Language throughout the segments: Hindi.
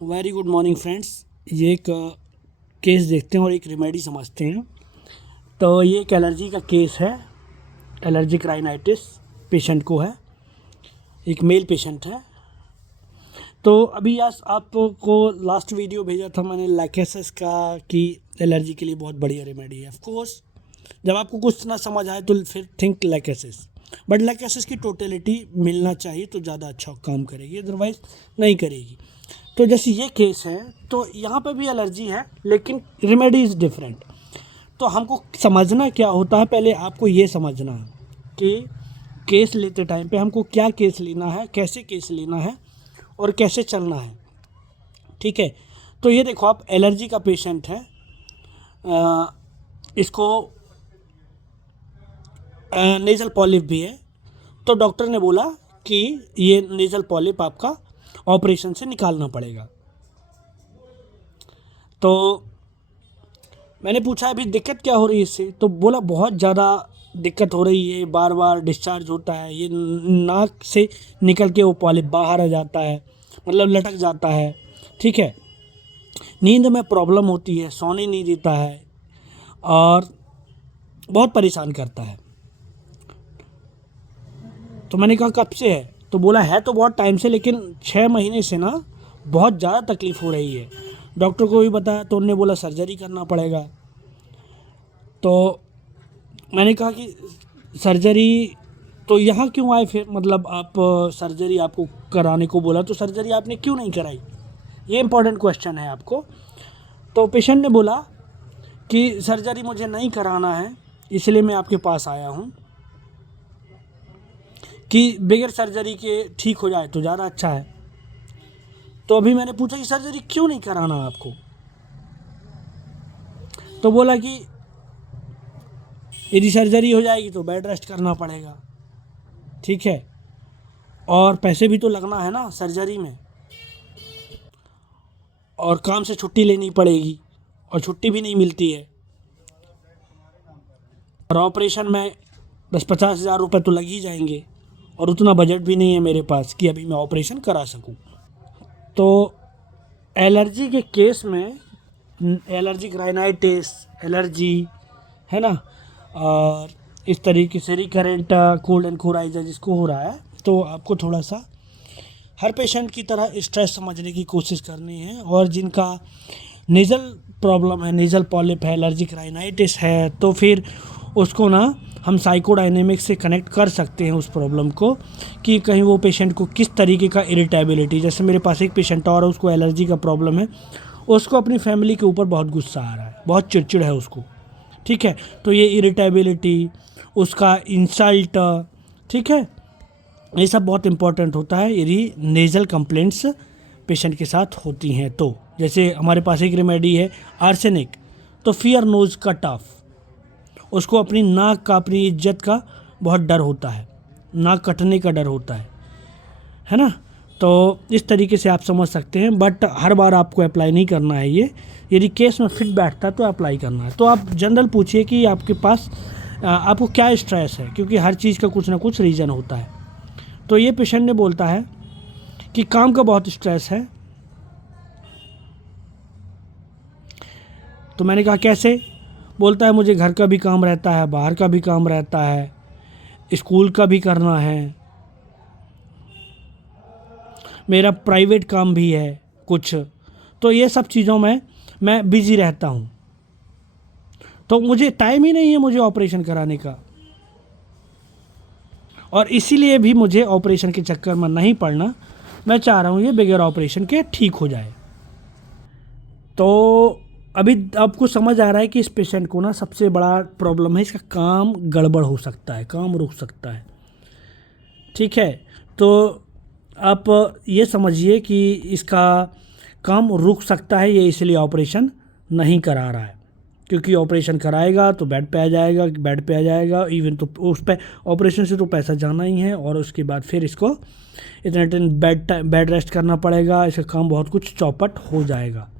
Very good morning friends. ये एक केस देखते हैं और एक रेमेडी समझते हैं। तो ये एक एलर्जी का केस है। एलर्जिक राइनाइटिस पेशेंट को है, एक मेल पेशेंट है। तो अभी आज आपको लास्ट वीडियो भेजा था मैंने लैकेसिस का कि एलर्जी के लिए बहुत बढ़िया रेमेडी है। ऑफ कोर्स जब आपको कुछ ना समझ आए तो फिर थिंक लैकेसिस, बट लैकेसिस की टोटलिटी मिलना चाहिए तो ज़्यादा अच्छा काम करेगी, अदरवाइज़ नहीं करेगी। तो जैसे ये केस है तो यहाँ पे भी एलर्जी है लेकिन रेमेडी इज़ डिफरेंट। तो हमको समझना क्या होता है, पहले आपको ये समझना है कि केस लेते टाइम पे हमको क्या केस लेना है, कैसे केस लेना है और कैसे चलना है। ठीक है, तो ये देखो आप एलर्जी का पेशेंट है, इसको नेज़ल पॉलिप भी है। तो डॉक्टर ने बोला कि ये नेज़ल पॉलिप आपका ऑपरेशन से निकालना पड़ेगा। तो मैंने पूछा अभी दिक्कत क्या हो रही है इससे, तो बोला बहुत ज़्यादा दिक्कत हो रही है, बार बार डिस्चार्ज होता है, ये नाक से निकल के वो पॉलिप बाहर आ जाता है, मतलब लटक जाता है। ठीक है, नींद में प्रॉब्लम होती है, सोने नहीं देता है और बहुत परेशान करता है। तो मैंने कहा कब से है, तो बोला है तो बहुत टाइम से, लेकिन 6 महीने से ना बहुत ज़्यादा तकलीफ़ हो रही है। डॉक्टर को भी बताया तो उन्होंने बोला सर्जरी करना पड़ेगा। तो मैंने कहा कि सर्जरी, तो यहाँ क्यों आए फिर, मतलब आप सर्जरी आपको कराने को बोला तो सर्जरी आपने क्यों नहीं कराई, ये इंपॉर्टेंट क्वेश्चन है आपको। तो पेशेंट ने बोला कि सर्जरी मुझे नहीं कराना है, इसलिए मैं आपके पास आया हूँ कि बगैर सर्जरी के ठीक हो जाए तो ज़्यादा अच्छा है। तो अभी मैंने पूछा कि सर्जरी क्यों नहीं कराना आपको, तो बोला कि यदि सर्जरी हो जाएगी तो बेड रेस्ट करना पड़ेगा। ठीक है, और पैसे भी तो लगना है ना सर्जरी में, और काम से छुट्टी लेनी पड़ेगी और छुट्टी भी नहीं मिलती है, और ऑपरेशन में 10-50 हज़ार रुपये तो लग ही जाएंगे, और उतना बजट भी नहीं है मेरे पास कि अभी मैं ऑपरेशन करा सकूं। तो एलर्जी के केस में, एलर्जिक राइनाइटिस एलर्जी है ना, और इस तरीके से रिकरेंट कोल्ड एंड कोराइजा जिसको हो रहा है, तो आपको थोड़ा सा हर पेशेंट की तरह स्ट्रेस समझने की कोशिश करनी है। और जिनका नेज़ल प्रॉब्लम है, नेज़ल पॉलिप है, एलर्जिक राइनाइटिस है, तो फिर उसको ना हम साइकोडायनेमिक्स से कनेक्ट कर सकते हैं उस प्रॉब्लम को, कि कहीं वो पेशेंट को किस तरीके का इरिटेबिलिटी, जैसे मेरे पास एक पेशेंट और है, उसको एलर्जी का प्रॉब्लम है, उसको अपनी फैमिली के ऊपर बहुत गुस्सा आ रहा है, बहुत चिड़चिड़ है उसको। ठीक है, तो ये इरिटेबिलिटी, उसका इंसल्ट, ठीक है, ये सब बहुत इंपॉर्टेंट होता है यदि नेज़ल कंप्लेंट्स पेशेंट के साथ होती हैं। तो जैसे हमारे पास एक रेमेडी है आर्सेनिक, तो फियर नोज़ कट ऑफ, उसको अपनी नाक का, अपनी इज्जत का बहुत डर होता है, नाक कटने का डर होता है ना। तो इस तरीके से आप समझ सकते हैं, बट हर बार आपको अप्लाई नहीं करना है ये, यदि केस में फिट बैठता है तो अप्लाई करना है। तो आप जनरल पूछिए कि आपके पास आपको क्या स्ट्रेस है, क्योंकि हर चीज़ का कुछ ना कुछ रीज़न होता है। तो ये पेशेंट ने बोलता है कि काम का बहुत स्ट्रेस है। तो मैंने कहा कैसे, बोलता है मुझे घर का भी काम रहता है, बाहर का भी काम रहता है, स्कूल का भी करना है, मेरा प्राइवेट काम भी है कुछ, तो ये सब चीज़ों में मैं बिज़ी रहता हूँ, तो मुझे टाइम ही नहीं है मुझे ऑपरेशन कराने का, और इसीलिए भी मुझे ऑपरेशन के चक्कर में नहीं पड़ना, मैं चाह रहा हूँ ये बगैर ऑपरेशन के ठीक हो जाए। तो अभी आपको समझ आ रहा है कि इस पेशेंट को ना सबसे बड़ा प्रॉब्लम है, इसका काम गड़बड़ हो सकता है, काम रुक सकता है। ठीक है, तो आप ये समझिए कि इसका काम रुक सकता है, ये इसलिए ऑपरेशन नहीं करा रहा है, क्योंकि ऑपरेशन कराएगा तो बेड पे आ जाएगा, बेड पे आ जाएगा, इवन तो उस पे ऑपरेशन से तो पैसा जाना ही है, और उसके बाद फिर इसको इतना टाइम बेड रेस्ट करना पड़ेगा, इसका काम बहुत कुछ चौपट हो जाएगा।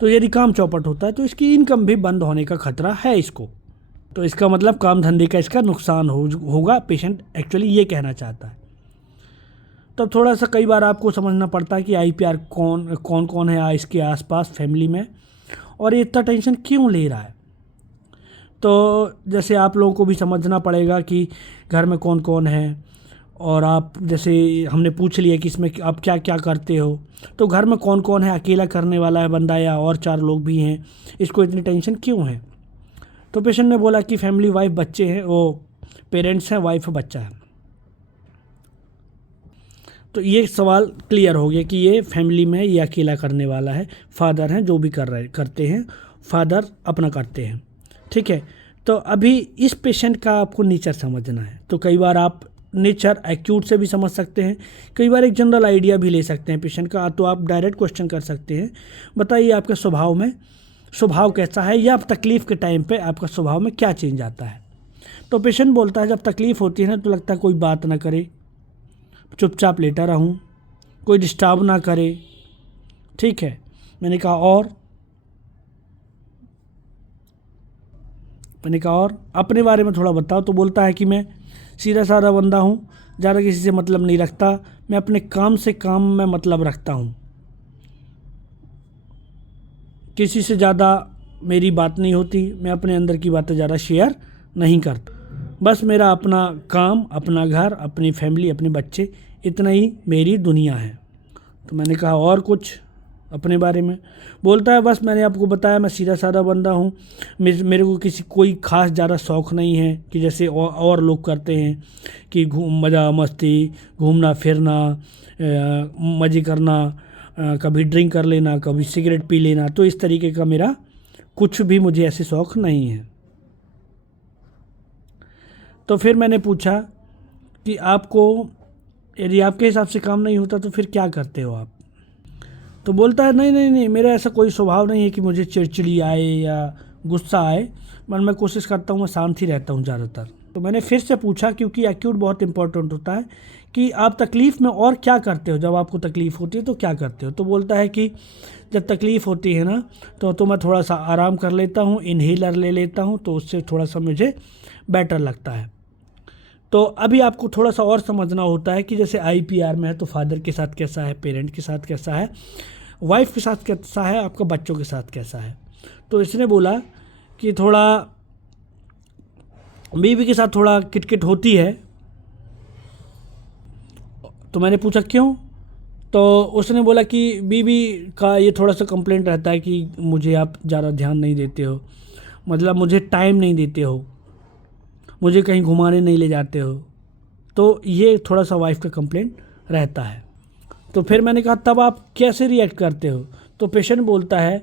तो यदि काम चौपट होता है तो इसकी इनकम भी बंद होने का खतरा है इसको, तो इसका मतलब काम धंधे का इसका नुकसान होगा, पेशेंट एक्चुअली ये कहना चाहता है। तब थोड़ा सा कई बार आपको समझना पड़ता है कि IPR कौन कौन है इसके आसपास फैमिली में, और ये इतना टेंशन क्यों ले रहा है। तो जैसे आप लोगों को भी समझना पड़ेगा कि घर में कौन कौन है, और आप जैसे हमने पूछ लिया कि इसमें आप क्या क्या करते हो, तो घर में कौन कौन है, अकेला करने वाला है बंदा या और 4 लोग भी हैं, इसको इतनी टेंशन क्यों है। तो पेशेंट ने बोला कि फैमिली, वाइफ, बच्चे हैं, वो पेरेंट्स हैं, वाइफ बच्चा है। तो ये सवाल क्लियर हो गया कि ये फैमिली में ये अकेला करने वाला है, फादर हैं जो भी करते हैं, फादर अपना करते हैं, ठीक है। तो अभी इस पेशेंट का आपको नेचर समझना है। तो कई बार आप नेचर एक्यूट से भी समझ सकते हैं, कई बार एक जनरल आइडिया भी ले सकते हैं पेशेंट का। तो आप डायरेक्ट क्वेश्चन कर सकते हैं, बताइए आपके स्वभाव कैसा है, या तकलीफ़ के टाइम पे आपका स्वभाव में क्या चेंज आता है। तो पेशेंट बोलता है जब तकलीफ़ होती है ना तो लगता है कोई बात ना करे, चुपचाप लेटा रहूं, कोई डिस्टर्ब ना करे, ठीक है। मैंने कहा और अपने बारे में थोड़ा बताओ। तो बोलता है कि मैं सीधा साधा बंदा हूँ, ज़्यादा किसी से मतलब नहीं रखता, मैं अपने काम से काम में मतलब रखता हूँ, किसी से ज़्यादा मेरी बात नहीं होती, मैं अपने अंदर की बातें ज़्यादा शेयर नहीं करता, बस मेरा अपना काम, अपना घर, अपनी फैमिली, अपने बच्चे, इतना ही मेरी दुनिया है। तो मैंने कहा और कुछ अपने बारे में। बोलता है बस मैंने आपको बताया मैं सीधा साधा बंदा हूँ, मेरे को कोई ख़ास ज़्यादा शौक़ नहीं है कि जैसे और लोग करते हैं कि मज़ा मस्ती, घूमना फिरना, मज़े करना, कभी ड्रिंक कर लेना, कभी सिगरेट पी लेना। तो इस तरीके का मेरा कुछ भी मुझे ऐसे शौक़ नहीं है। तो फिर मैंने पूछा कि आपको यदि आपके हिसाब से काम नहीं होता तो फिर क्या करते हो आप। तो बोलता है नहीं, मेरा ऐसा कोई स्वभाव नहीं है कि मुझे चिड़चिड़ी आए या गुस्सा आए, मैं कोशिश करता हूँ, मैं शांत ही रहता हूँ ज़्यादातर। तो मैंने फिर से पूछा, क्योंकि एक्यूट बहुत इंपॉर्टेंट होता है, कि आप तकलीफ़ में और क्या करते हो, जब आपको तकलीफ़ होती है तो क्या करते हो। तो बोलता है कि जब तकलीफ़ होती है ना तो मैं थोड़ा सा आराम कर लेता हूँ, इन्हेलर ले लेता हूँ, तो उससे थोड़ा सा मुझे बेटर लगता है। तो अभी आपको थोड़ा सा और समझना होता है कि जैसे IPR में है तो फादर के साथ कैसा है, पेरेंट के साथ कैसा है, वाइफ के साथ कैसा है, आपका बच्चों के साथ कैसा है। तो इसने बोला कि थोड़ा बीवी के साथ थोड़ा किटकिट होती है। तो मैंने पूछा क्यों। तो उसने बोला कि बीवी का ये थोड़ा सा कंप्लेंट रहता है कि मुझे आप ज़्यादा ध्यान नहीं देते हो, मतलब मुझे टाइम नहीं देते हो, मुझे कहीं घुमाने नहीं ले जाते हो। तो ये थोड़ा सा वाइफ का कंप्लेंट रहता है। तो फिर मैंने कहा तब आप कैसे रिएक्ट करते हो। तो पेशेंट बोलता है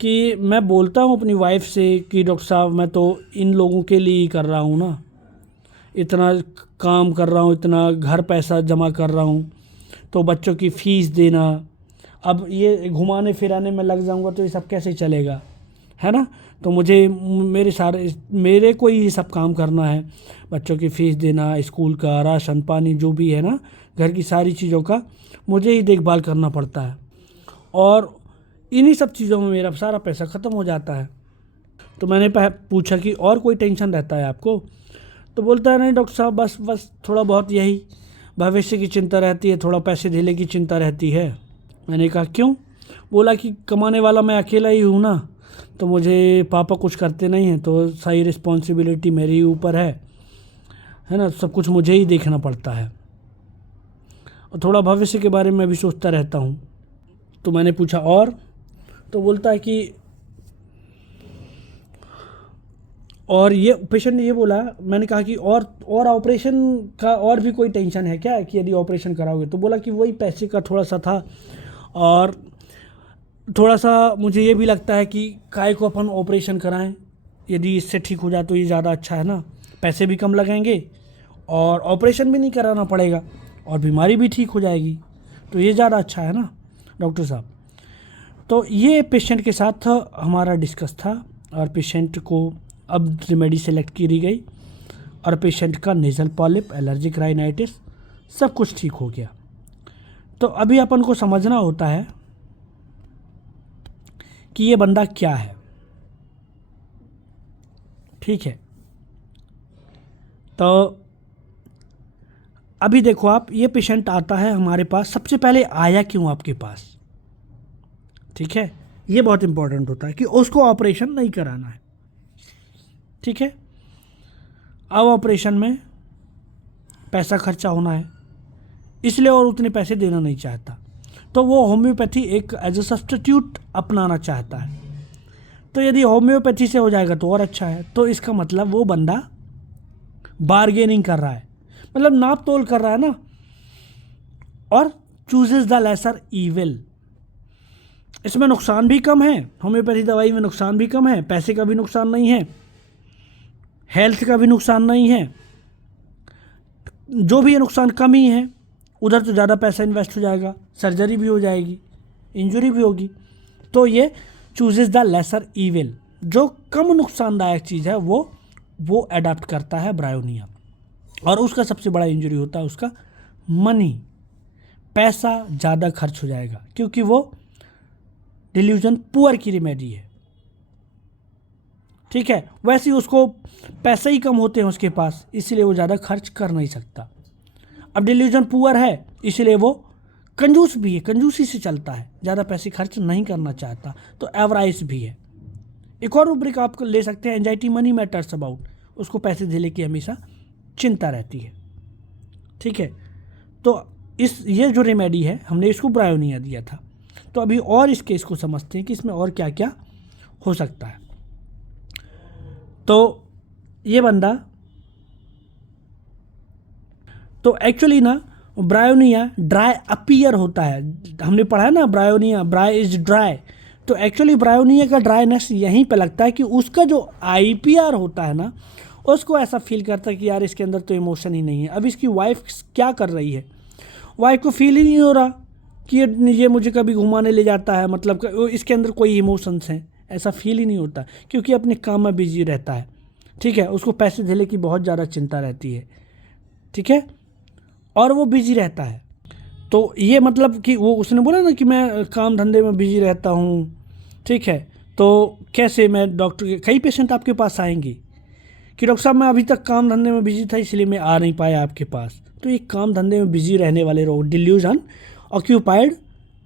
कि मैं बोलता हूँ अपनी वाइफ से कि डॉक्टर साहब मैं तो इन लोगों के लिए ही कर रहा हूँ ना, इतना काम कर रहा हूँ, इतना घर पैसा जमा कर रहा हूँ, तो बच्चों की फ़ीस देना, अब ये घुमाने फिराने में लग जाऊँगा तो ये सब कैसे चलेगा, है ना। तो मुझे मेरे को ही सब काम करना है, बच्चों की फ़ीस देना, स्कूल का राशन पानी जो भी है ना, घर की सारी चीज़ों का मुझे ही देखभाल करना पड़ता है, और इन्हीं सब चीज़ों में मेरा सारा पैसा ख़त्म हो जाता है। तो मैंने पूछा कि और कोई टेंशन रहता है आपको। तो बोलता है नहीं डॉक्टर साहब, बस थोड़ा बहुत यही भविष्य की चिंता रहती है, थोड़ा पैसे धेले की चिंता रहती है। मैंने कहा क्यों। बोला कि कमाने वाला मैं अकेला ही हूँ ना, तो मुझे पापा कुछ करते नहीं हैं, तो सारी रिस्पॉन्सिबिलिटी मेरे ही ऊपर है ना, सब कुछ मुझे ही देखना पड़ता है, और थोड़ा भविष्य के बारे में भी सोचता रहता हूँ। तो मैंने पूछा और। तो बोलता है कि और ये पेशेंट ने ये बोला, मैंने कहा कि और ऑपरेशन का और भी कोई टेंशन है क्या, कि यदि ऑपरेशन कराओगे। तो बोला कि वही पैसे का थोड़ा सा था, और थोड़ा सा मुझे ये भी लगता है कि काय को अपन ऑपरेशन कराएं, यदि इससे ठीक हो जाए तो ये ज़्यादा अच्छा है ना, पैसे भी कम लगेंगे और ऑपरेशन भी नहीं कराना पड़ेगा और बीमारी भी ठीक हो जाएगी, तो ये ज़्यादा अच्छा है ना डॉक्टर साहब। तो ये पेशेंट के साथ हमारा डिस्कस था, और पेशेंट को अब रेमेडी सेलेक्ट की गई, और पेशेंट का नेज़ल पॉलिप, एलर्जिक राइनाइटिस सब कुछ ठीक हो गया। तो अभी अपन को समझना होता है कि ये बंदा क्या है, ठीक है। तो अभी देखो आप, ये पेशेंट आता है हमारे पास, सबसे पहले आया क्यों आपके पास, ठीक है, ये बहुत इंपॉर्टेंट होता है कि उसको ऑपरेशन नहीं कराना है, ठीक है। अब ऑपरेशन में पैसा खर्चा होना है, इसलिए और उतने पैसे देना नहीं चाहता, तो वो होम्योपैथी एक एज ए सब्स्टिट्यूट अपनाना चाहता है। तो यदि होम्योपैथी से हो जाएगा तो और अच्छा है। तो इसका मतलब वो बंदा बार्गेनिंग कर रहा है, मतलब नाप तोल कर रहा है ना, और चूजेस द लेसर ईविल। इसमें नुकसान भी कम है, होम्योपैथी दवाई में नुकसान भी कम है, पैसे का भी नुकसान नहीं है, हेल्थ का भी नुकसान नहीं है, जो भी ये नुकसान कम ही है। उधर तो ज़्यादा पैसा इन्वेस्ट हो जाएगा, सर्जरी भी हो जाएगी, इंजरी भी होगी। तो ये चूजेस द लेसर ईविल, जो कम नुकसानदायक चीज़ है वो अडॉप्ट करता है ब्रायोनिया। और उसका सबसे बड़ा इंजरी होता है उसका मनी, पैसा ज़्यादा खर्च हो जाएगा, क्योंकि वो डिल्यूजन पुअर की रेमेडी है, ठीक है। वैसे ही उसको पैसे ही कम होते हैं उसके पास, इसलिए वो ज़्यादा खर्च कर नहीं सकता। अब डिल्यूजन पुअर है, इसलिए वो कंजूस भी है, कंजूसी से चलता है, ज़्यादा पैसे खर्च नहीं करना चाहता, तो एवराइज भी है। एक और रूब्रिक आप ले सकते हैं, एंजाइटी मनी मैटर्स अबाउट, उसको पैसे देने की हमेशा चिंता रहती है, ठीक है। तो ये जो रेमेडी है हमने इसको ब्रायोनिया दिया था। तो अभी और इस केस को समझते हैं कि इसमें और क्या क्या हो सकता है। तो ये बंदा, तो एक्चुअली ना ब्रायोनिया ड्राई अपीयर होता है, हमने पढ़ा है ना ब्रायोनिया, ब्राई इज ड्राई। तो एक्चुअली ब्रायोनिया का ड्राइनेस यहीं पे लगता है कि उसका जो आईपीआर होता है ना, उसको ऐसा फील करता है कि यार इसके अंदर तो इमोशन ही नहीं है। अब इसकी वाइफ क्या कर रही है, वाइफ को फील ही नहीं हो रहा कि ये मुझे कभी घुमाने ले जाता है, मतलब इसके अंदर कोई इमोशंस हैं, ऐसा फील ही नहीं होता, क्योंकि अपने काम में बिजी रहता है, ठीक है। उसको पैसे देने की बहुत ज़्यादा चिंता रहती है, ठीक है, और वो बिजी रहता है। तो ये मतलब कि वो उसने बोला ना कि मैं काम धंधे में बिजी रहता हूँ, ठीक है। तो कैसे मैं डॉक्टर के, कई पेशेंट आपके पास आएंगे कि डॉक्टर साहब मैं अभी तक काम धंधे में बिजी था इसलिए मैं आ नहीं पाया आपके पास। तो ये काम धंधे में बिजी रहने वाले लोग, डिल्यूजन ऑक्यूपाइड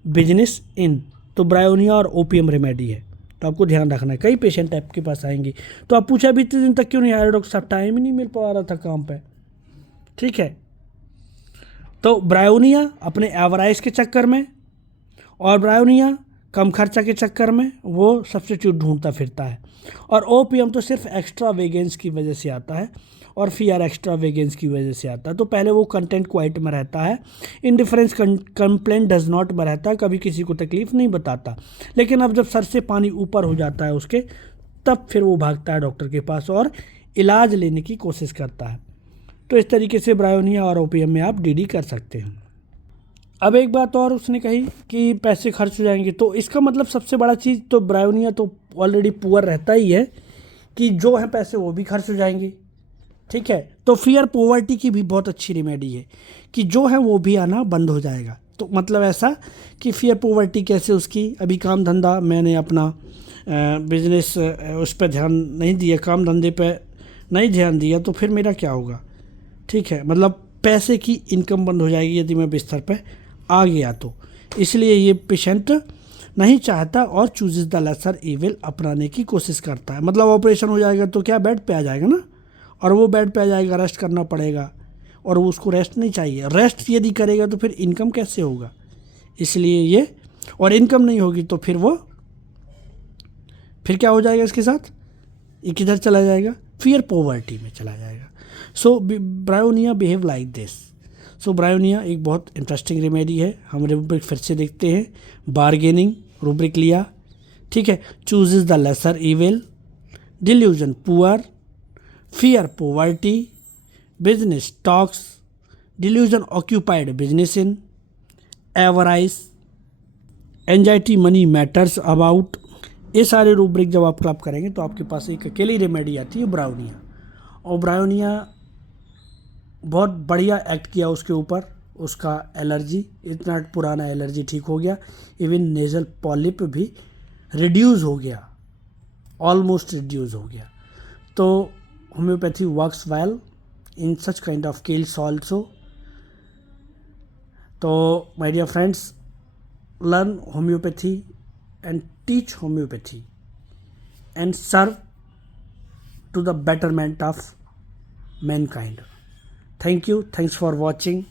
बिजनेस इन, तो ब्रायोनिया और ओपीएम रेमेडी है, तो आपको ध्यान रखना है। कई पेशेंट आपके पास आएंगे तो आप पूछा भी इतने दिन तक क्यों नहीं आया डॉक्टर साहब, टाइम ही नहीं मिल पा रहा था काम पे, ठीक है। तो ब्रायोनिया अपने एवराइज के चक्कर में, और ब्रायोनिया कम खर्चा के चक्कर में वो सब्स्टिट्यूट ढूंढता फिरता है। और ओपीएम तो सिर्फ एक्स्ट्रा वेगेंस की वजह से आता है, और फीआर एक्स्ट्रा वेगेंस की वजह से आता है। तो पहले वो कंटेंट क्वाइट में रहता है, इंडिफरेंस कंप्लेंट डज नॉट में रहता है, कभी किसी को तकलीफ नहीं बताता। लेकिन अब जब सर से पानी ऊपर हो जाता है उसके, तब फिर वो भागता है डॉक्टर के पास और इलाज लेने की कोशिश करता है। तो इस तरीके से ब्रायोनिया और ओपीएम में आप डीडी कर सकते हैं। अब एक बात और उसने कही कि पैसे खर्च हो जाएंगे, तो इसका मतलब सबसे बड़ा चीज़ तो ब्रायोनिया तो ऑलरेडी पुअर रहता ही है कि जो है पैसे वो भी खर्च हो जाएंगे, ठीक है। तो फियर पॉवर्टी की भी बहुत अच्छी रेमेडी है कि जो है वो भी आना बंद हो जाएगा। तो मतलब ऐसा कि फियर पॉवर्टी कैसे, उसकी अभी काम धंधा मैंने अपना बिजनेस उस पर ध्यान नहीं दिया, काम धंधे पे नहीं ध्यान दिया, तो फिर मेरा क्या होगा, ठीक है। मतलब पैसे की इनकम बंद हो जाएगी यदि मैं बिस्तर पे आ गया तो। इसलिए ये पेशेंट नहीं चाहता और चूजेस द लेसर इविल अपनाने की कोशिश करता है। मतलब ऑपरेशन हो जाएगा तो क्या बेड पे आ जाएगा ना, और वो बेड पे आ जाएगा, रेस्ट करना पड़ेगा, और वो उसको रेस्ट नहीं चाहिए। रेस्ट यदि करेगा तो फिर इनकम कैसे होगा, इसलिए ये, और इनकम नहीं होगी तो फिर वो, फिर क्या हो जाएगा इसके साथ, ये किधर चला जाएगा, फियर पॉवर्टी में चला जाएगा। So Bryonia behave like this. So Bryonia एक बहुत इंटरेस्टिंग रेमेडी है। हम रूब्रिक फिर से देखते हैं, बार्गेनिंग रूब्रिक लिया, ठीक है, chooses the lesser evil, delusion poor, fear poverty, business talks, delusion occupied business in, avarice, anxiety money matters about. ये सारे रूब्रिक जब आप क्लब करेंगे तो आपके पास एक अकेली रेमेडी आती है ब्रायोनिया। और ब्रायोनिया बहुत बढ़िया एक्ट किया उसके ऊपर, उसका एलर्जी, इतना पुराना एलर्जी ठीक हो गया, इवन नेजल पॉलिप भी रिड्यूस हो गया, ऑलमोस्ट रिड्यूस हो गया। तो homeopathy works well in such kind of case also. तो my dear friends, learn homeopathy and teach homeopathy and serve to the betterment of mankind. Thank you. Thanks for watching.